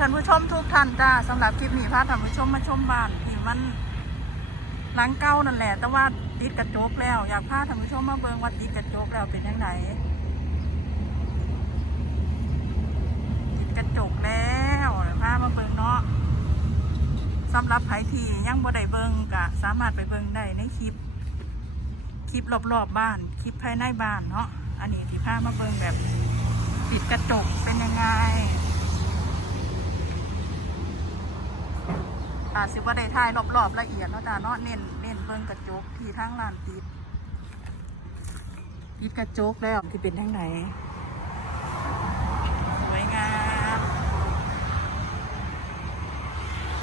ท่านผู้ชมทุกท่านจ้าสำหรับคลิปนี้พาท่านผู้ชมมาชมบ้านที่มันหลังเก่านั่นแหละ แต่ว่าติดกระจกแล้ว อยากพาท่านผู้ชมมาเบิ่งว่าติดกระจกแล้วเป็นยังไงติดกระจกแล้วพามาเบิ่งเนาะสำหรับไผที่ยังบ่ได้เบิ่งก็สามารถไปเบิ่งได้ในคลิป คลิปรอบๆบบ้าน คลิปภายในบ้านเนาะอันนี้ที่พามาเบิ่งแบบ ติดกระจกเป็นยังไง อาจสิว่าได้ถ่ายรอบๆละเอียดเนาะจ้าเนาะเน้นเน้นเบิ่งกระจกที่ทางร้านติดติดกระจกแล้วที่เป็นทางไหนสวยงาม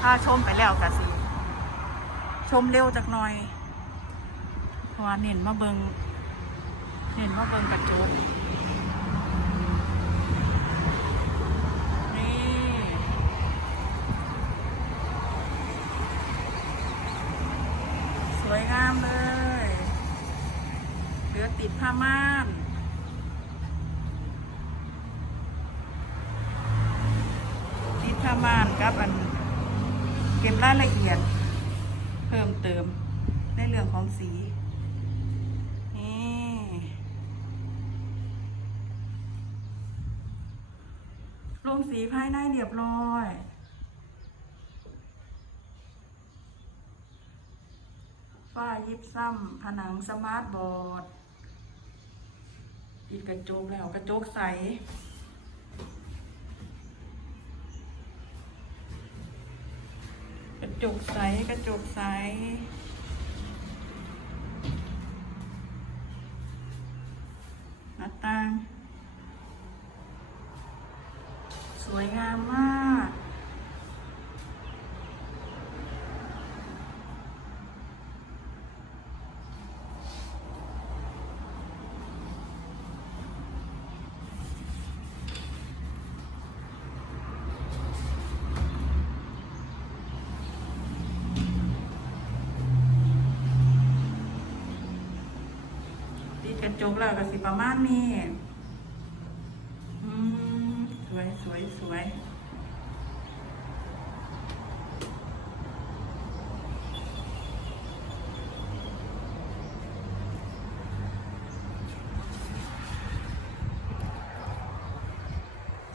พาชมไปแล้วกะสิชมเร็วจักหน่อยเพราะว่าเน้นมาเบิงเน้นมาเบิงกระจกนี่ สวยงามเลยเหลือ ติดผ้าม่านติดผ้าม่านกับอันเก็บรายละเอียด เพิ่มเติมในเรื่องของสีนี่ลงสีภายในเรียบร้อยฝ้ายิบซ้ำผนังสมาร์ทบอร์ด ติดกระจกแล้วกระจกใสกระจกใสกระจกใส หน้าต่าง สวยงามมาก ติดกระจกแล้วก็สิประมาณนี้อืมสวยสวยสวย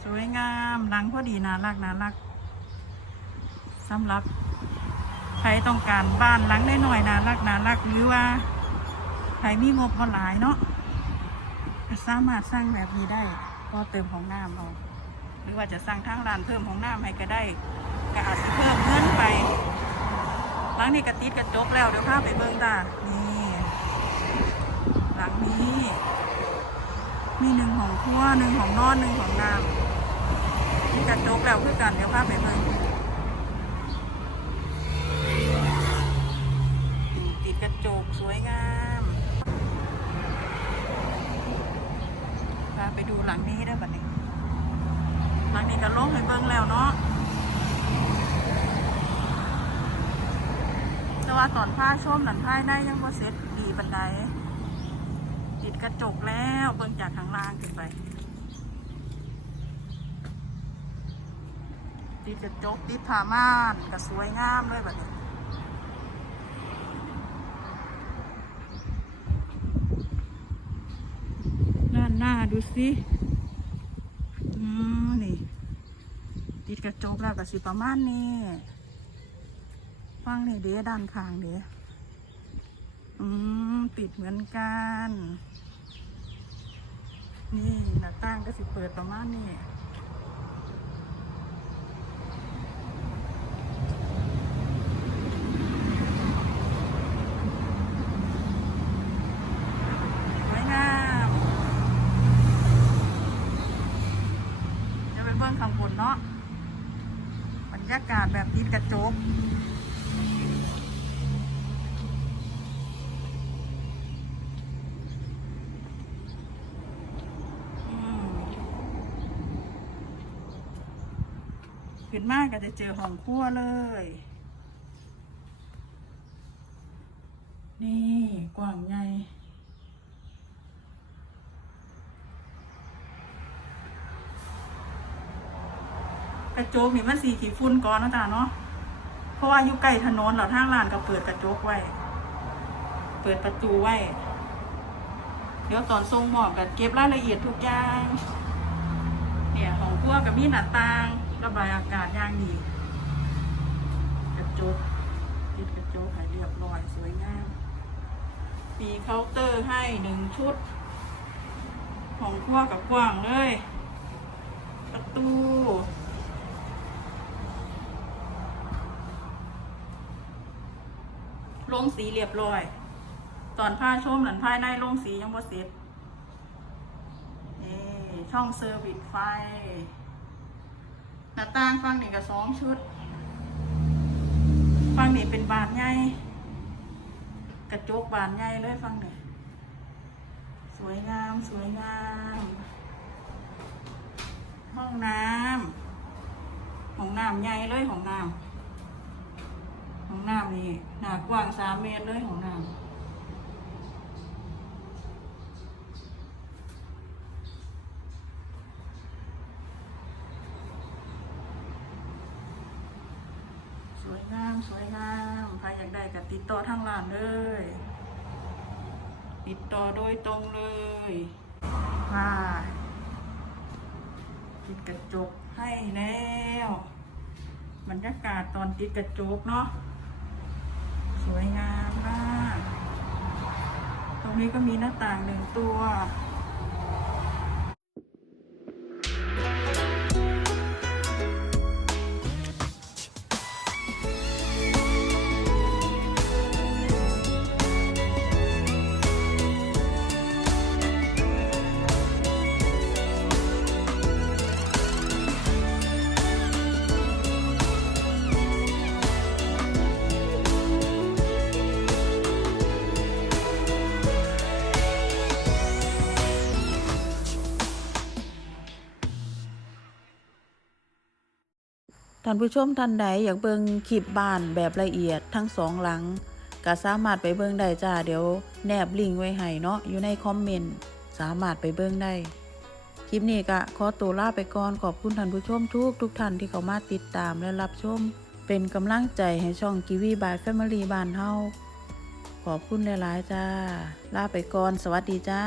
สวยงามหลังพอดีน่ารักน่ารักสำหรับใครต้องการบ้านหลังน้อยๆน่ารักน่ารักหรือว่า ใครมีงบพอหลายเนาะสามารถสร้างแบบนี้ได้ ก็เติมของน้ำเอาหรือว่าจะสร้างทางร้านเพิ่มของน้ำให้ก็ได้ก็อาจจะเพิ่มเงินไปหลังนี้กระติดกระจกแล้วเดี๋ยวพาไปเบิ่งจ้านี่หลังนี้ มีหนึ่งของครัวหนึ่งของนอนหนึ่งของน้ำมีกระจกแล้วคือกันเดี๋ยวพาไปเบิ่งติดกระจกสวยงามพา ไปดูหลังนี้ได้บัดนี้ หลังนี้ก็ลงให้เบิ่งแล้วเนาะแต่ว่าตอนผ้าชมหนันผ้าในยังบ่เสร็จดีบันไดติดกระจกแล้วเบิ่งจากข้างล่างขึ้นไป ติดกระจกติดผ้าม่านก็สวยงามเลยแบบนี้ด้าน หน้าดูสิอืมนี่ ติดกระจกแล้วก็สิประมาณนี้ฟังนี่เด้ด้านข้างเด้อืมติดเหมือนกัน นี่หน้าต่างก็สิเปิดประมาณนี้สวยงามจะไปเบื้องข้างบนเนาะบรรยากาศแบบติดกระจก อืม ขึ้นมากก็จะเจอห้องครัวเลย นี่กว้างใหญ่กระจกนี่มันสีขีฝุ่นก่อนนะจ้าเนาะ เพราะว่าอยู่ใกล้ถนนเราทางร้านก็เปิดกระจกไว้ เปิดประตูไว้ เดี๋ยวตอนส่งหมอบก็เก็บรายละเอียดทุกอย่าง เนี่ยของพวกกับมีหน้าต่าง ระบายอากาศย่างดีกระจกติดกระจกให้เรียบร้อยสวยงามมีเคาน์เตอร์ให้หนึ่งชุด ของพวกับกว้างเลย ประตูลงสีเรียบร้อย ตอนผ้าชมหลันภาในลงสียังบ่เสร็จนี่ช่องเซอร์วิสไฟ หน้าต่างฝั่งนี้ก็สองชุดฝั่งนี้เป็นบานใหญ่กระจกบานใหญ่เลยฝั่งนี้สวยงามสวยงาม ห้องน้ำห้องน้ำใหญ่เลยห้องน้ำห้องน้ำนี่หนากว้างสามเมตรเลยห้องน้ำ งามสวยงามใครอยากได้ก็ติดต่อทางร้านเลย ติดต่อโดยตรงเลยค่ะติดกระจกให้แล้วบรรยากาศตอนติดกระจกเนาะสวยงามมาก ตรงนี้ก็มีหน้าต่างหนึ่งตัว ท่านผู้ชมท่านใดอยากเบิ่งคลิปบ้านแบบละเอียดทั้งสองหลังก็สามารถไปเบิ่งได้จ้าเดี๋ยวแนบลิงก์ไว้ให้เนาะอยู่ในคอมเมนต์สามารถไปเบิ่งได้ คลิปนี้ก็ขอตัวลาไปก่อนขอบคุณท่านผู้ชมทุกทุกท่านที่เข้ามาติดตามและรับชม เป็นกำลังใจให้ช่องกีวีบายแฟมิลี่บ้านเฮาขอบคุณหลายๆจ้า ลาไปก่อนสวัสดีจ้า